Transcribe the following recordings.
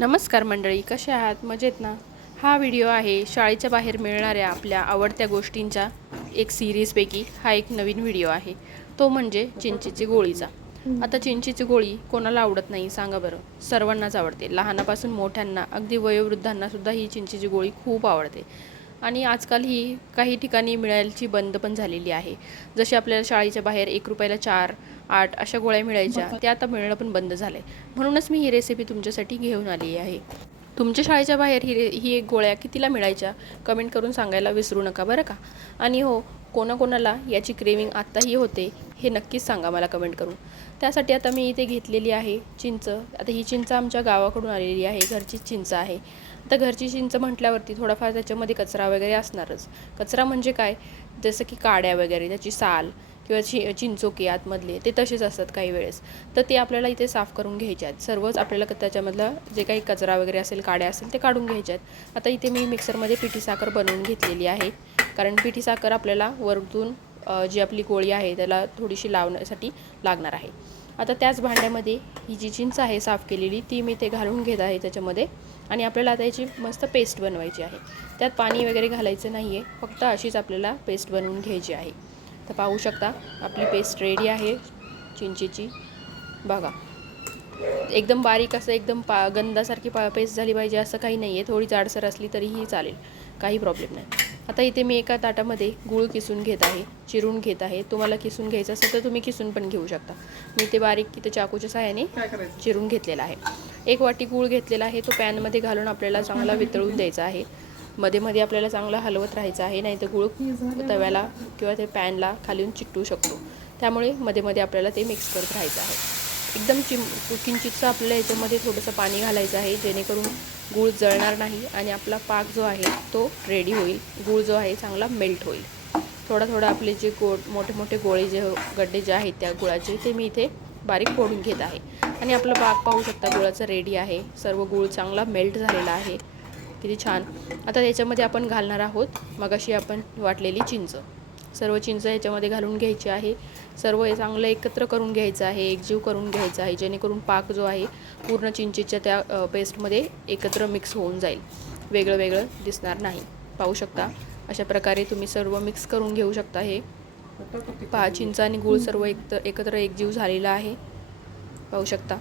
नमस्कार मंडळी कसे आहात? मजेत ना? हा व्हिडिओ आहे शाळेच्या बाहेर मिळणाऱ्या आपल्या आवडत्या गोष्टींच्या एक सिरीजपैकी हा एक नवीन व्हिडिओ आहे. तो म्हणजे चिंचेची गोळीचा. आता चिंचेची गोळी कोणाला आवडत नाही सांगा बरं. सर्वांनाच आवडते. लहानापासून मोठ्यांना अगदी वयोवृद्धांना सुद्धा ही चिंचेची गोळी खूप आवडते. आणि आजकाल ही काही ठिकाणी मिळायची बंद पण झालेली आहे. जशी आपल्याला शाळेच्या बाहेर एक रुपयाला चार आठ अशा गोळ्या मिळायच्या त्या आता मिळणं पण बंद झालं आहे म्हणूनच मी ही रेसिपी तुमच्यासाठी घेऊन आली आहे. तुमच्या शाळेच्या बाहेर ही ही एक गोळ्या कितीला मिळायच्या? कमेंट करून सांगायला विसरू नका बरं का? आणि हो कोणाकोणाला याची क्रेविंग आत्ताही होते हे नक्कीच सांगा मला कमेंट करून. त्यासाठी आता मी इथे घेतलेली आहे चिंच. आता ही चिंच आमच्या गावाकडून आलेली आहे घरचीच चिंच आहे. तर घरची चिंच म्हटल्यावरती थोडाफार त्याच्यामध्ये कचरा वगैरे असणारच. कचरा म्हणजे काय? जसं की काड्या वगैरे त्याची साल किंवा चि चिंचोके आतमधले ते तसेच असतात काही वेळेस. तर ते आपल्याला इथे साफ करून घ्यायचे आहेत. सर्वच आपल्याला क- त्याच्यामधलं जे काही कचरा वगैरे असेल काड्या असेल ते काढून घ्यायचे आहेत. आता इथे मी मिक्सरमध्ये पिठी साखर बनवून घेतलेली आहे. कारण पिठी साखर आपल्याला वरतून जी आपली गोळी आहे त्याला थोडीशी लावण्यासाठी लागणार आहे. आता त्याच भांड्यामध्ये ही जी चिंच आहे साफ केलेली ती मी ते घालून घेत आहे त्याच्यामध्ये. आणि आपल्याला आता याची मस्त पेस्ट बनवायची आहे. त्यात पाणी वगैरे घालायचं नाही आहे फक्त अशीच आपल्याला पेस्ट बनवून घ्यायची आहे. तर पाहू शकता आपली पेस्ट रेडी आहे चिंचेची. बघा. एकदम बारीक असं एकदम पा गंधासारखी पा पेस्ट झाली पाहिजे असं काही नाही आहे थोडी जाडसर असली तरीही चालेल. काही प्रॉब्लेम नाही. आता इथे मी एका ताटामध्ये गूळ किसून घेत आहे चिरून घेत आहे. तुम्हाला किसून घ्यायचं असेल तर तुम्ही किसून पण घेऊ शकता. मी ते बारीक तिथे चाकूच्या सहाय्याने चिरून घेतलेला आहे. एक वाटी गूळ घेतलेला आहे. तो पॅनमध्ये घालून आपल्याला चांगला वितळून द्यायचा आहे. मध्ये मध्ये आपल्याला चांगला हलवत राहायचं आहे. नाही तर गूळ तव्याला किंवा ते पॅनला खालून चिकटू शकतो. त्यामुळे मध्ये मध्ये आपल्याला ते मिक्स करत राहायचं आहे. एकदम चिम किंचितचं आपल्याला याच्यामध्ये थोडंसं पाणी घालायचं आहे जेणेकरून गूळ जळणार नाही आणि आपला पाक जो आहे तो रेडी होईल. गूळ जो आहे चांगला मेल्ट होईल. थोडा थोडा आपले जे गोड मोठे मोठे गोळे जे गड्डे जे आहेत त्या गुळाचे ते मी इथे बारीक फोडून घेत आहे. आणि आपलं पाक पाहू शकता गुळाचं रेडी आहे. सर्व गूळ चांगला मेल्ट झालेला आहे. किती छान. आता त्याच्यामध्ये आपण घालणार आहोत मगाशी आपण वाटलेली चिंच. सर्व चिंच ह्याच्यामध्ये घालून घ्यायची आहे. सर्व हे चांगलं एकत्र करून घ्यायचं आहे एकजीव करून घ्यायचं आहे जेणेकरून पाक जो आहे पूर्ण चिंचेच्या त्या पेस्टमध्ये एकत्र मिक्स होऊन जाईल. वेगळं वेगळं दिसणार नाही. पाहू शकता अशा प्रकारे तुम्ही सर्व मिक्स करून घेऊ शकता हे. पहा चिंच आणि गूळ सर्व एक एकत्र एकजीव झालेला आहे. पाहू शकता.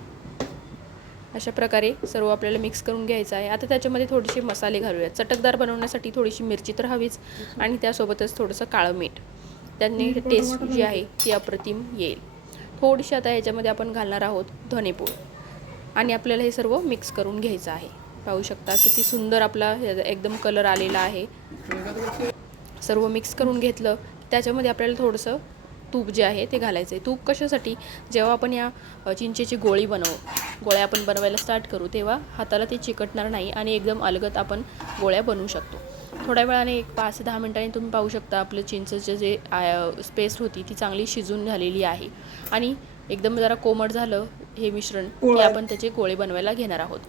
अशा प्रकारे सर्व आपल्याला मिक्स करून घ्यायचं आहे. आता त्याच्यामध्ये थोडेसे मसाले घालूयात. चटकदार बनवण्यासाठी थोडीशी मिरची तर हवीच आणि त्यासोबतच थोडंसं काळं मीठ. त्यांनी टेस्ट जी आहे ती अप्रतिम येईल. थोडीशी आता याच्यामध्ये आपण घालणार आहोत धनेपूड. आणि आपल्याला हे सर्व मिक्स करून घ्यायचं आहे. पाहू शकता किती सुंदर आपला एकदम कलर आलेला आहे. सर्व मिक्स करून घेतलं त्याच्यामध्ये आपल्याला थोडंसं तूप जे आहे ते घालायचं आहे. तूप कशासाठी? जेव्हा आपण या चिंचेची गोळी बनवू गोळ्या आपण बनवायला स्टार्ट करू तेव्हा हाताला ते चिकटणार नाही आणि एकदम अलगत आपण गोळ्या बनवू शकतो. थोड्या वेळाने एक पाच ते दहा मिनिटांनी तुम्ही पाहू शकता आपलं चिंचेचं जे पेस्ट होती ती चांगली शिजून झालेली आहे. आणि एकदम जरा कोमट झालं हे मिश्रण की आपण त्याचे गोळे बनवायला घेणार आहोत.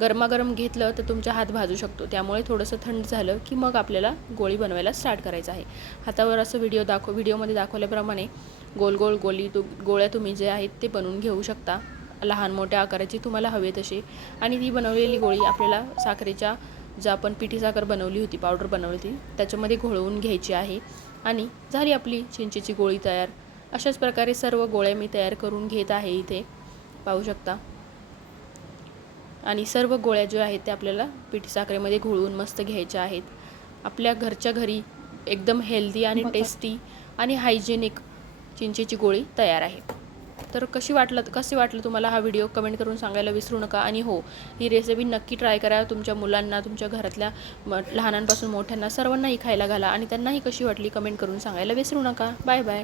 गरमागरम घेतलं तर तुमचा हात भाजू शकतो. त्यामुळे थोडंसं थंड झालं की मग आपल्याला गोळी बनवायला स्टार्ट करायचं आहे. हातावर असं व्हिडिओ दाखव व्हिडिओमध्ये दाखवल्याप्रमाणे गोल गोल गोली तु गोळ्या तुम्ही जे आहेत ते बनवून घेऊ शकता. लहान मोठ्या आकाराची तुम्हाला हवे तसे आणि ती बनवलेली गोळी आपल्याला साखरेच्या ज्या आपण पिठी साखर बनवली होती पावडर बनवली होती त्याच्यामध्ये घोळवून घ्यायची आहे. आणि झाली आपली चिंचेची गोळी तयार. अशाच प्रकारे सर्व गोळ्या मी तयार करून घेत आहे इथे. पाहू शकता. आणि सर्व गोळ्या ज्या आहेत त्या आपल्याला पिठी साखरेमध्ये घोळवून मस्त घ्यायच्या आहेत. आपल्या घरच्या घरी एकदम हेल्दी आणि टेस्टी आणि हायजेनिक चिंचेची गोळी तयार आहे. तर कशी वाटलं कसे वाटलं तुम्हाला हा व्हिडिओ कमेंट करून सांगायला विसरू नका. आणि हो ही रेसिपी नक्की ट्राय करा. तुमच्या मुलांना तुमच्या घरातल्या म लहानांपासून मोठ्यांना सर्वांनाही खायला घाला आणि त्यांनाही कशी वाटली कमेंट करून सांगायला विसरू नका. Bye bye